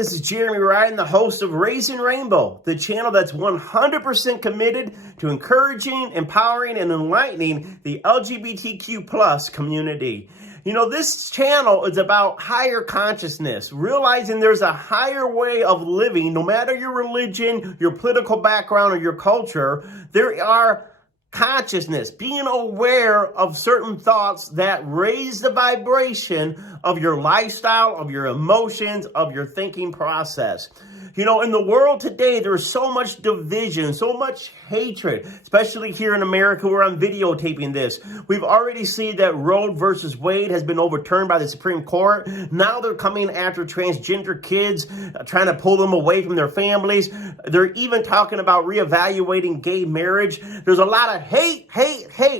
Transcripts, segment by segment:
This is Jeremy Riden, the host of Raising Rainbow, the channel that's 100% committed to encouraging, empowering, and enlightening the LGBTQ plus community. You know, this channel is about higher consciousness, realizing there's a higher way of living, no matter your religion, your political background, or your culture. There are consciousness, being aware of certain thoughts that raise the vibration of your lifestyle, of your emotions, of your thinking process. You know, in the world today, there's so much division, so much hatred, especially here in America where I'm videotaping this. We've already seen that Roe versus Wade has been overturned by the Supreme Court. Now they're coming after transgender kids, trying to pull them away from their families. They're even talking about reevaluating gay marriage. There's a lot of hate,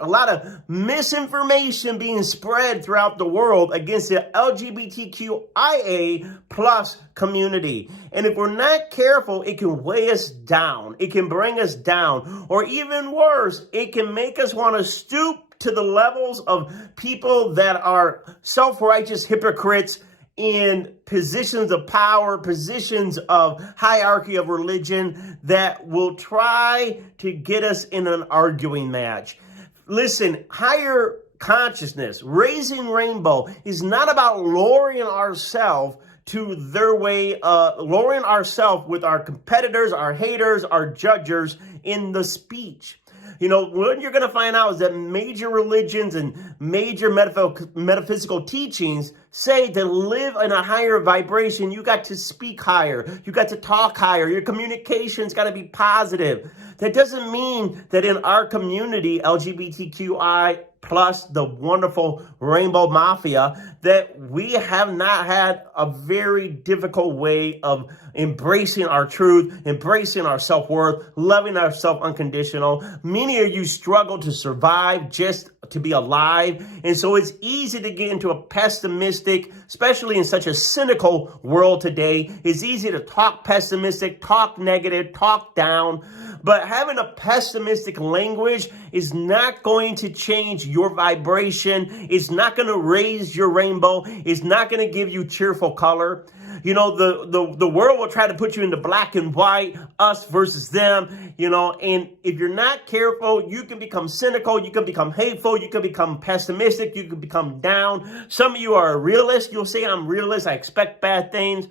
a lot of misinformation being spread throughout the world against the LGBTQIA plus community. And if we're not careful, it can weigh us down. It can bring us down. Or even worse, it can make us want to stoop to the levels of people that are self-righteous hypocrites in positions of power, positions of hierarchy of religion that will try to get us in an arguing match. Listen, higher consciousness, raising rainbow, is not about lowering ourselves to their way, lowering ourselves with our competitors, our haters, our judges in the speech. You know, what you're going to find out is that major religions and major metaphysical teachings say to live in a higher vibration, you got to speak higher. You got to talk higher. Your communication's got to be positive. That doesn't mean that in our community, LGBTQI plus the wonderful Rainbow Mafia, that we have not had a very difficult way of embracing our truth, embracing our self-worth, loving ourselves unconditional. Many of you struggle to survive, just to be alive. And so it's easy to get into a pessimistic, especially in such a cynical world today. It's easy to talk pessimistic, talk negative, talk down. But having a pessimistic language is not going to change your vibration. It's not going to raise your rainbow. It's not going to give you cheerful color. You know, the world will try to put you into black and white, us versus them, you know, and if you're not careful, you can become cynical, you can become hateful, you can become pessimistic, you can become down. Some of you are a realist. You'll say, I'm realist, I expect bad things.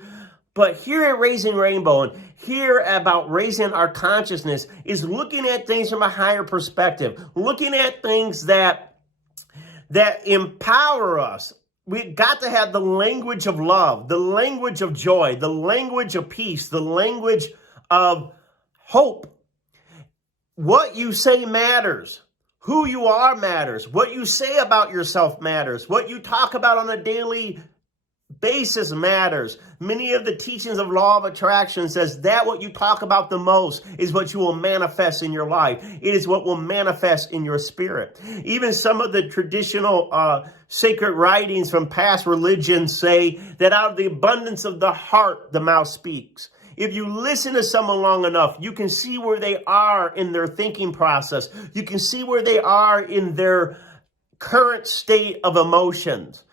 But here at Raising Rainbow, and here about raising our consciousness, is looking at things from a higher perspective, looking at things that empower us. We got to have the language of love, the language of joy, the language of peace, the language of hope. What you say matters. Who you are matters. What you say about yourself matters. What you talk about on a daily basis matters. Many of the teachings of law of attraction says that what you talk about the most is what you will manifest in your life. It is what will manifest in your spirit. Even some of the traditional sacred writings from past religions say that out of the abundance of the heart, the mouth speaks. If you listen to someone long enough, you can see where they are in their thinking process. You can see where they are in their current state of emotions.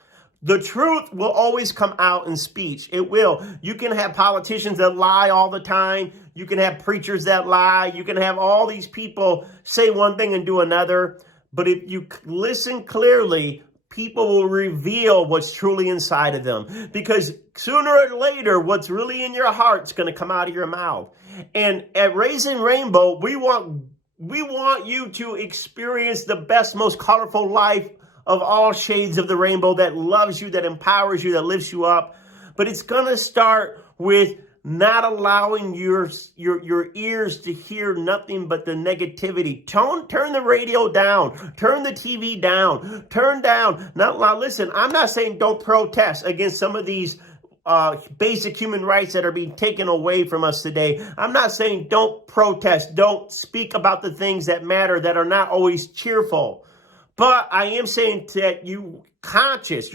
The truth will always come out in speech. It will. You can have politicians that lie all the time. You can have preachers that lie. You can have all these people say one thing and do another. But if you listen clearly, people will reveal what's truly inside of them. Because sooner or later, what's really in your heart is going to come out of your mouth. And at Raising Rainbow, we want you to experience the best, most colorful life of all shades of the rainbow, that loves you, that empowers you, that lifts you up. But it's going to start with not allowing your ears to hear nothing but the negativity. Turn the radio down. Turn the TV down. Turn down. Now listen, I'm not saying don't protest against some of these basic human rights that are being taken away from us today. I'm not saying don't protest. Don't speak about the things that matter, that are not always cheerful. But I am saying that your conscience,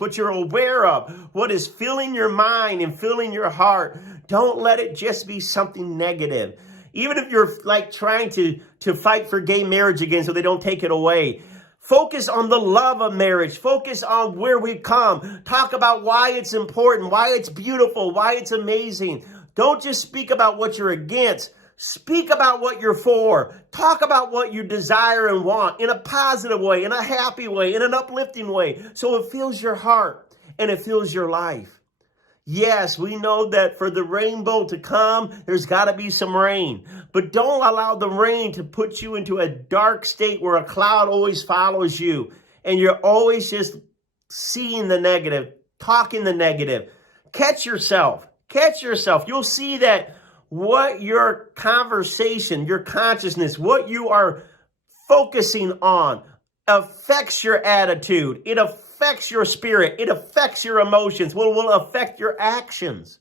what you're aware of, what is filling your mind and filling your heart, don't let it just be something negative. Even if you're like trying to fight for gay marriage again so they don't take it away, Focus on the love of marriage. Focus on where we come. Talk about why it's important, why it's beautiful, why it's amazing. Don't just speak about what you're against. Speak about what you're for. Talk about what you desire and want in a positive way, in a happy way, in an uplifting way, so it fills your heart and it fills your life. Yes, we know that for the rainbow to come, there's got to be some rain. But don't allow the rain to put you into a dark state where a cloud always follows you and you're always just seeing the negative, talking the negative. Catch yourself. Catch yourself. You'll see that what your conversation, your consciousness, what you are focusing on affects your attitude. It affects your spirit. It affects your emotions. Will affect your actions.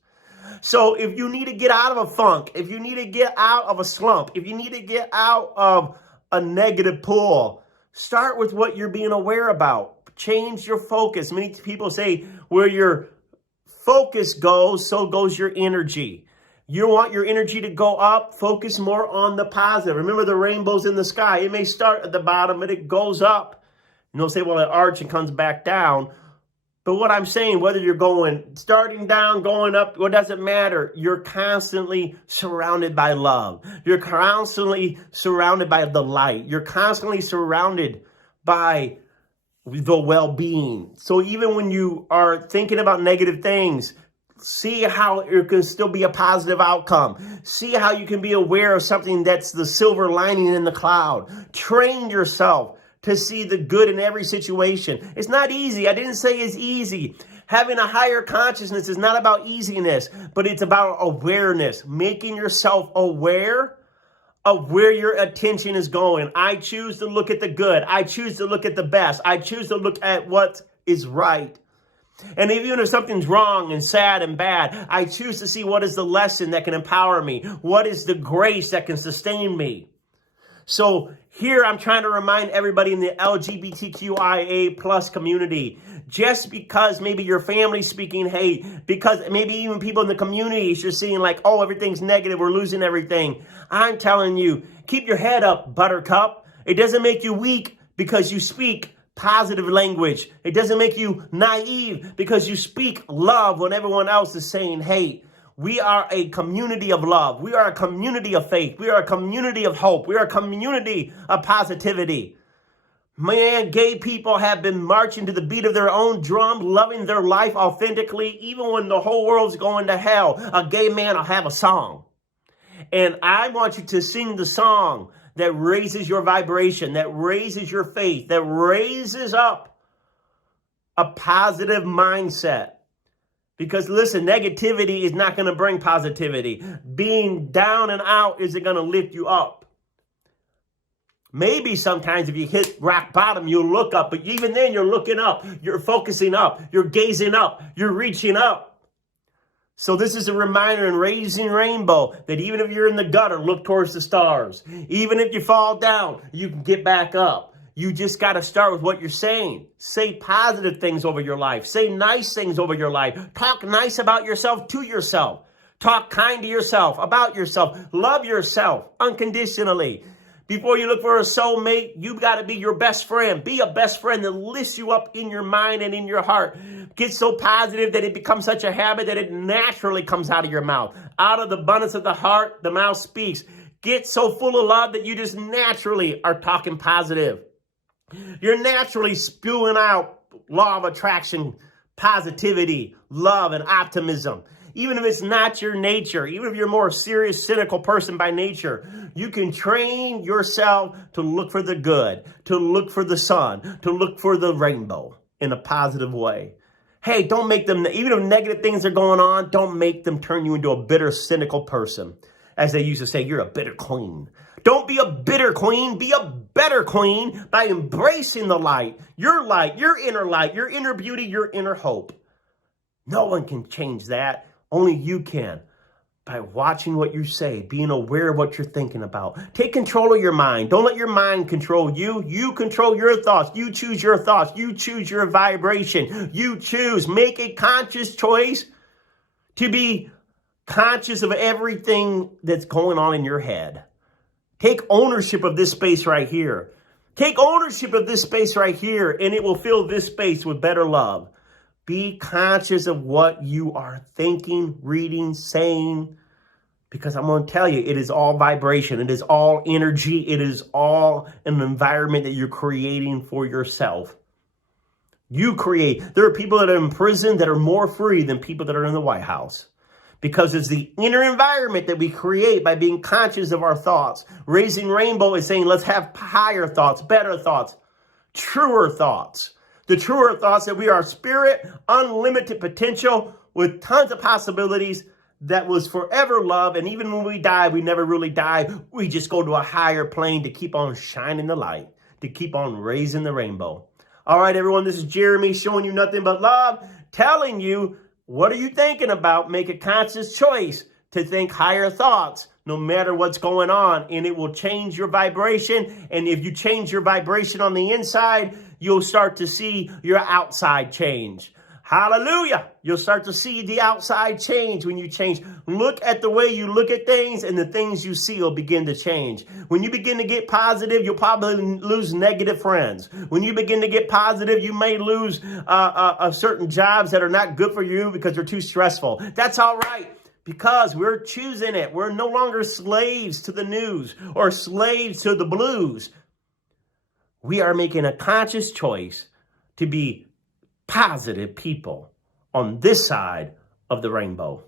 So if you need to get out of a funk, if you need to get out of a slump, if you need to get out of a negative pull, start with what you're being aware about. Change your focus. Many people say where your focus goes, so goes your energy. You want your energy to go up, focus more on the positive. Remember the rainbows in the sky. It may start at the bottom, but it goes up. And they'll say, well, it arches and comes back down. But what I'm saying, whether you're starting down, going up, what doesn't matter. You're constantly surrounded by love. You're constantly surrounded by the light. You're constantly surrounded by the well-being. So even when you are thinking about negative things, see how it can still be a positive outcome. See how you can be aware of something that's the silver lining in the cloud. Train yourself to see the good in every situation. It's not easy. I didn't say it's easy. Having a higher consciousness is not about easiness, but it's about awareness, making yourself aware of where your attention is going. I choose to look at the good. I choose to look at the best. I choose to look at what is right. And even if something's wrong and sad and bad, I choose to see what is the lesson that can empower me. What is the grace that can sustain me? So here I'm trying to remind everybody in the LGBTQIA plus community, just because maybe your family's speaking hate, because maybe even people in the community is just seeing like, oh, everything's negative, we're losing everything. I'm telling you, keep your head up, buttercup. It doesn't make you weak because you speak positive language. It doesn't make you naive because you speak love when everyone else is saying hate. We are a community of love. We are a community of faith. We are a community of hope. We are a community of positivity. Man, gay people have been marching to the beat of their own drum, loving their life authentically. Even when the whole world's going to hell, a gay man will have a song. And I want you to sing the song that raises your vibration, that raises your faith, that raises up a positive mindset. Because listen, negativity is not going to bring positivity. Being down and out isn't going to lift you up. Maybe sometimes if you hit rock bottom, you'll look up. But even then, you're looking up. You're focusing up. You're gazing up. You're reaching up. So this is a reminder in Raising Rainbow that even if you're in the gutter, look towards the stars. Even if you fall down, you can get back up. You just got to start with what you're saying. Say positive things over your life. Say nice things over your life. Talk nice about yourself to yourself. Talk kind to yourself, about yourself. Love yourself unconditionally. Before you look for a soulmate, you've got to be your best friend. Be a best friend that lifts you up in your mind and in your heart. Get so positive that it becomes such a habit that it naturally comes out of your mouth. Out of the abundance of the heart, the mouth speaks. Get so full of love that you just naturally are talking positive. You're naturally spewing out law of attraction, positivity, love, and optimism. Even if it's not your nature, even if you're a more serious, cynical person by nature, you can train yourself to look for the good, to look for the sun, to look for the rainbow in a positive way. Hey, don't make them, even if negative things are going on, don't make them turn you into a bitter, cynical person. As they used to say, you're a bitter queen. Don't be a bitter queen. Be a better queen by embracing the light, your inner beauty, your inner hope. No one can change that. Only you can. By watching what you say, being aware of what you're thinking about. Take control of your mind. Don't let your mind control you. You control your thoughts. You choose your thoughts. You choose your vibration. You choose. Make a conscious choice to be conscious of everything that's going on in your head. Take ownership of this space right here. Take ownership of this space right here, and it will fill this space with better love. Be conscious of what you are thinking, reading, saying, because I'm going to tell you, it is all vibration. It is all energy. It is all an environment that you're creating for yourself. You create. There are people that are in prison that are more free than people that are in the White House. Because it's the inner environment that we create by being conscious of our thoughts. Raising Rainbow is saying, let's have higher thoughts, better thoughts, truer thoughts. The truer thoughts that we are spirit, unlimited potential with tons of possibilities that was forever love. And even when we die, we never really die. We just go to a higher plane to keep on shining the light, to keep on raising the rainbow. All right, everyone, this is Jeremy showing you nothing but love, telling you, what are you thinking about? Make a conscious choice to think higher thoughts no matter what's going on, and it will change your vibration. And if you change your vibration on the inside, you'll start to see your outside change. Hallelujah. You'll start to see the outside change when you change. Look at the way you look at things, and the things you see will begin to change. When you begin to get positive, you'll probably lose negative friends. When you begin to get positive, you may lose certain jobs that are not good for you because they're too stressful. That's all right, because we're choosing it. We're no longer slaves to the news or slaves to the blues. We are making a conscious choice to be positive people on this side of the rainbow.